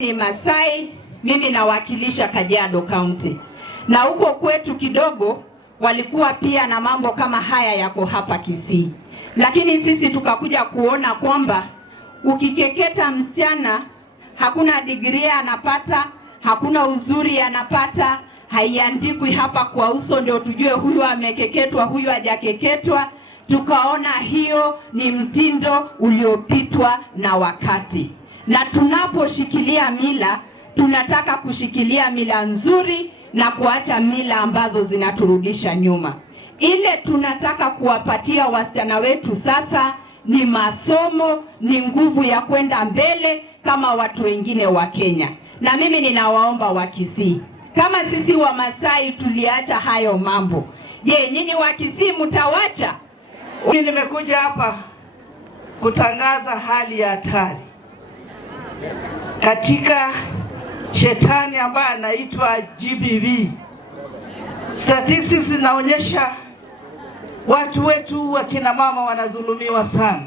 Ni Masai, mimi nawakilisha Kajiado County. Na huko kwetu kidogo walikuwa pia na mambo kama haya yako hapa Kisii. Lakini sisi tukakuja kuona kwamba ukikeketa msichana hakuna degree anapata, hakuna uzuri anapata, haiandikwi hapa kwa uso ndio tujue huyu amekeketwa, huyu hajakeketwa. Tukaona hiyo ni mtindo uliopitwa na wakati. Na tunaposhikilia mila, tunataka kushikilia mila nzuri na kuacha mila ambazo zinaturudisha nyuma. Ile tunataka kuwapatia wasichana wetu sasa ni masomo, ni nguvu ya kwenda mbele kama watu wengine wa Kenya. Na mimi ninawaomba wa Kisii, kama sisi wa Masai tuliacha hayo mambo, je, nyinyi wa Kisii mtawacha? Mimi nimekuja hapa kutangaza hali ya hatari katika shetani ambaye anaitwa GBV. Statistics zinaonyesha watu wetu wakina mama wanadhulumiwa sana,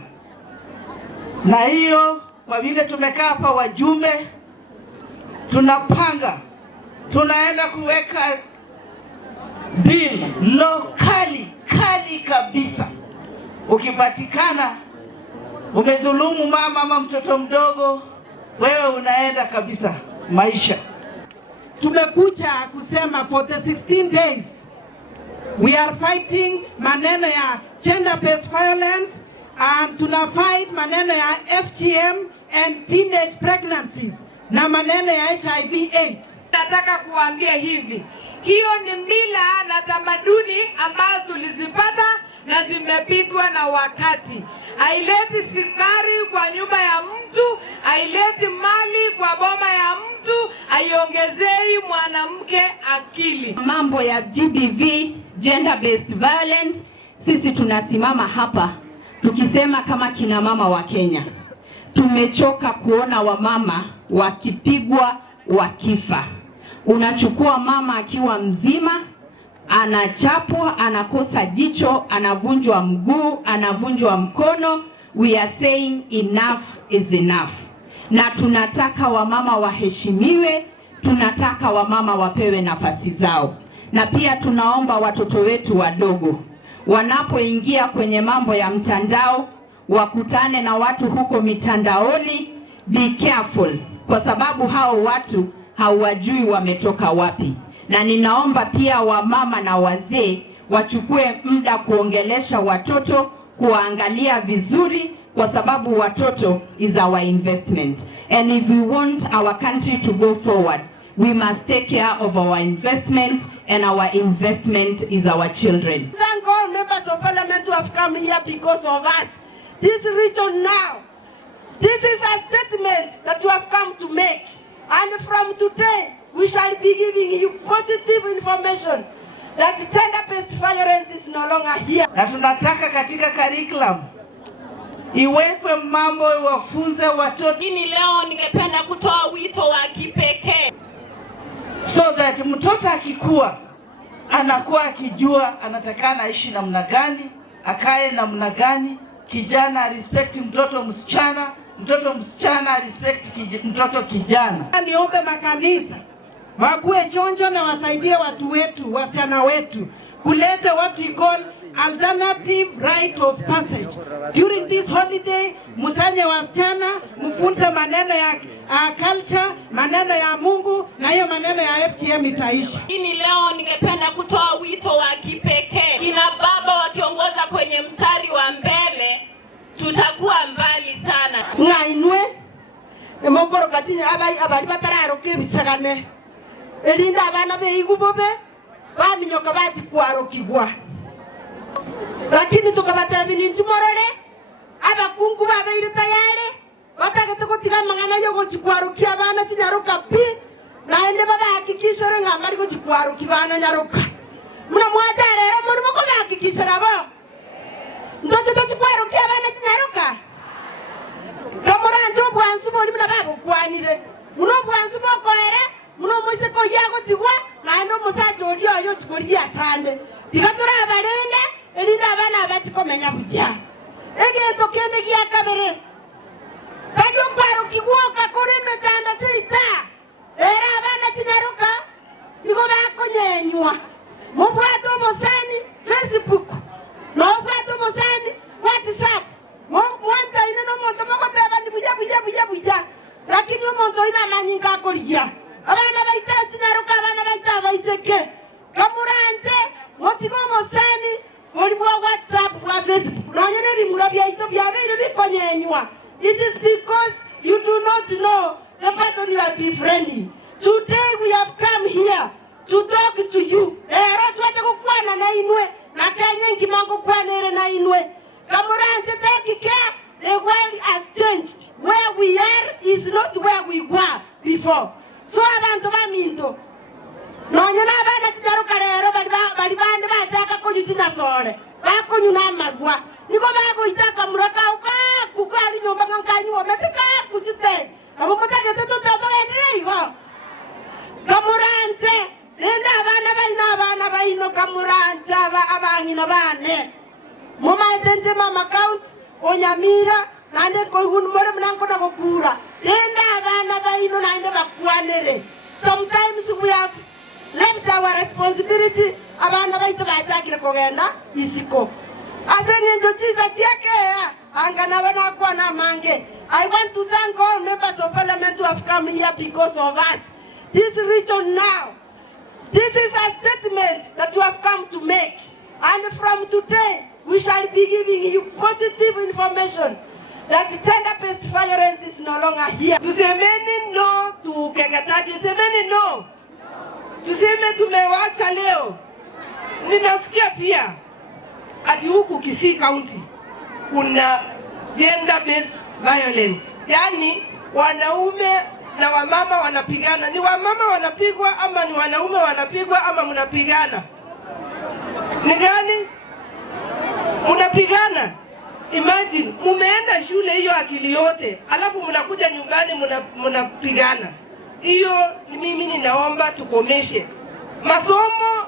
na hiyo kwa vile tumekaa hapa wajumbe, tunapanga tunaenda kuweka bill lokali kali kabisa. Ukipatikana umedhulumu mama ama mtoto mdogo, wewe unaenda kabisa maisha. Tumekuja kusema for the 16 days we are fighting maneno ya gender based violence, and tuna fight maneno ya FGM and teenage pregnancies na maneno ya HIV AIDS. Nataka kuambia hivi, hiyo ni mila na tamaduni ambazo tulizipata na zimepitwa na wakati. Haileti sikari kwa nyumba ya mtu, haileti mali kwa boma ya mtu, haiongezei mwanamke akili. Mambo ya GBV, gender based violence, sisi tunasimama hapa tukisema kama kina mama wa Kenya, tumechoka kuona wamama wakipigwa wakifa. Unachukua mama akiwa mzima, anachapwa, anakosa jicho, anavunjwa mguu, anavunjwa mkono. We are saying enough is enough. Na tunataka wamama waheshimiwe, tunataka wamama wapewe nafasi zao. Na pia tunaomba watoto wetu wadogo wanapoingia kwenye mambo ya mtandao, wakutane na watu huko mitandaoni, be careful, kwa sababu hao watu hawajui wametoka wapi. Na ninaomba pia wamama na wazee wachukue muda kuongelesha watoto, kuangalia vizuri, kwa sababu watoto is our investment. And if we want our country to go forward, we must take care of our investment, and our investment is our children. Thank all members of parliament who have come here because of us. This region now, this is a statement that you have come to make. And from today, we shall be giving you positive information that gender-based violence is no longer here. Na tunataka katika curriculum iwekwe mambo wafunze watoto. Leo ningependa kutoa wito wa kipekee, so that mtoto akikua anakuwa akijua anatakana aishi namna gani, akae namna gani. Kijana respect mtoto msichana, mtoto msichana respect mtoto kijana. Niombe makanisa wakuwe chonjo na wasaidie watu wetu, wasichana wetu, kuleta what we call alternative rite of passage. During this holiday, musanye wasichana, mfunze maneno ya culture, maneno ya Mungu, na hiyo maneno ya FGM itaisha. Leo ningependa kutoa wito wa kipekee. Kina baba wakiongoza kwenye mstari wa mbele, tutakuwa mbali sana. Ngainwe emongoro katinya abari batararo kebisagane elinda abana be igubobe baminyoka bati kwarokigwa, lakini tukabatabini ntumorole abakungu babeire tayari batagete kotiga mangana yo gokwarukia abana tinyaruka pi na ende baba hakikisha renga ngari gokwaruki bana nyaruka muna mwaja rero muri moko hakikisha rabo ndoto gokwarukia abana tinyaruka kamora njo bwansu boni muna babo kwanire muno bwansu bokoere muno mwise ko yago tigwa na endo musacho oliyo yo chikoria sande tigatura abarende elinda abana abati komenya bujya egento kende giya kabere Kajo kwaro kiguoka kurime tanda sita. Era abana tinyaruka. Iko bako nyenywa. Mubwato bosani Facebook. No bwato bosani WhatsApp. Mwanta ina no monto moko teba ni buja. Lakini monto ina manyinga kolia. Abana baita tinyaruka abana baita baiseke. Kamurante motigo bosani oli bwa WhatsApp bwa Facebook. No nyene rimulabya ito byabere bikonyenywa. It is because you do not know the person you are befriending. Today we have come here to talk to you. Tuache kukwana na inwe. Na Kenya nkimango kwanere na inwe. Kamuranje take care. The world has changed. Where we are is not where we were before. So abantu baminto. Nonyona abana tijaruka lero bali bande bataka kujutina sore. Bako nyuna magwa. Niko bako itaka muraka ukali nyomba nkanyu ometika kujite. Abo mutake toto endrigo. Kamurante nenda abana baino kamurante abangi na bane. Mama etenje mama account onyamira nande koihun mole mnango na kokura. Nenda abana baino nande bakwanere. Sometimes we have left our responsibility abana baito bajakire kogenda isiko. Asenye njochiza tiake angana bana kwa na mange. I want to thank all members of parliament who have come here because of us. This region now, this is a statement that you have come to make. And from today, we shall be giving you positive information that gender-based violence is no longer here. Tusemeni no to ukeketaji, tusemeni no. Tuseme tumewacha leo. Ninasikia pia ati huku Kisii County kuna gender-based violence. Yani wanaume na wamama wanapigana. Ni wamama wanapigwa ama ni wanaume wanapigwa ama mnapigana? Ni gani? Mnapigana. Imagine mumeenda shule hiyo akili yote, alafu mnakuja nyumbani mnapigana. Hiyo mimi ninaomba tukomeshe. Masomo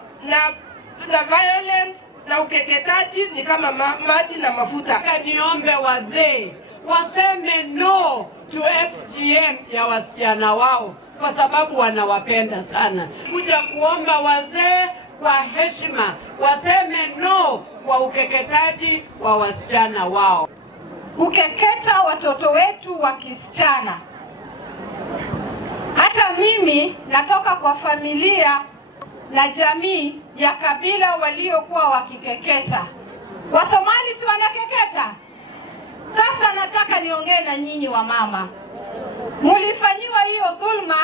na violence na ukeketaji ni kama maji na mafuta. Niombe wazee waseme no to FGM ya wasichana wao kwa sababu wanawapenda sana. Kuja kuomba wazee kwa heshima waseme no kwa ukeketaji wa wasichana wao. Kukeketa watoto wetu wa kisichana. Hata mimi natoka kwa familia na jamii ya kabila waliokuwa wakikeketa. Wasomali si wanakeketa? Sasa nataka niongee na nyinyi wa mama. Mulifanyiwa hiyo dhulma,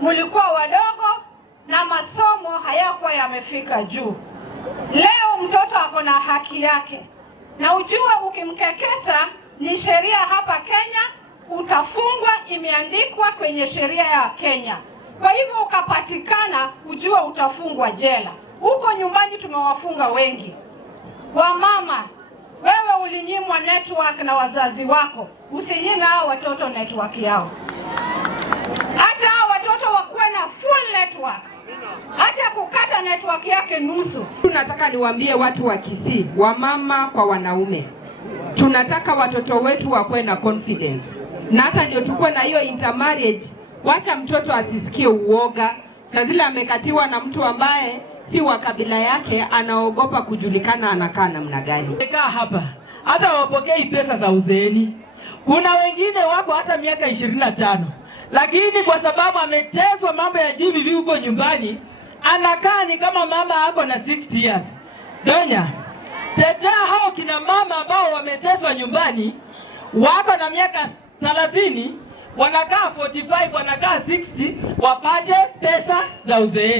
mulikuwa wadogo na masomo hayakuwa yamefika juu. Leo mtoto ako na haki yake. Na ujua ukimkeketa ni sheria hapa Kenya, utafungwa, imeandikwa kwenye sheria ya Kenya. Kwa hivyo ukapatikana, ujua utafungwa jela. Huko nyumbani tumewafunga wengi. Wamama, wewe ulinyimwa network na wazazi wako. Usinyime hao watoto network yao. Acha hao watoto wakuwe na full network. Acha kukata network yake nusu. Tunataka niwaambie watu wa Kisii, wamama kwa wanaume. Tunataka watoto wetu wakuwe na confidence. Na hata ndio tukue na hiyo intermarriage. Wacha mtoto asisikie uoga. Saa zile amekatiwa na mtu ambaye si wa kabila yake, anaogopa kujulikana anakaa namna gani. Hapa hata wapokei pesa za uzeeni. Kuna wengine wako hata miaka 25. Lakini kwa sababu ameteswa mambo ya GBV huko nyumbani, anakaa ni kama mama ako na 60 years. Donya, tetea hao kina mama ambao wameteswa nyumbani, wako na miaka 30, wanakaa 45, wanakaa 60, wapate pesa za uzeeni.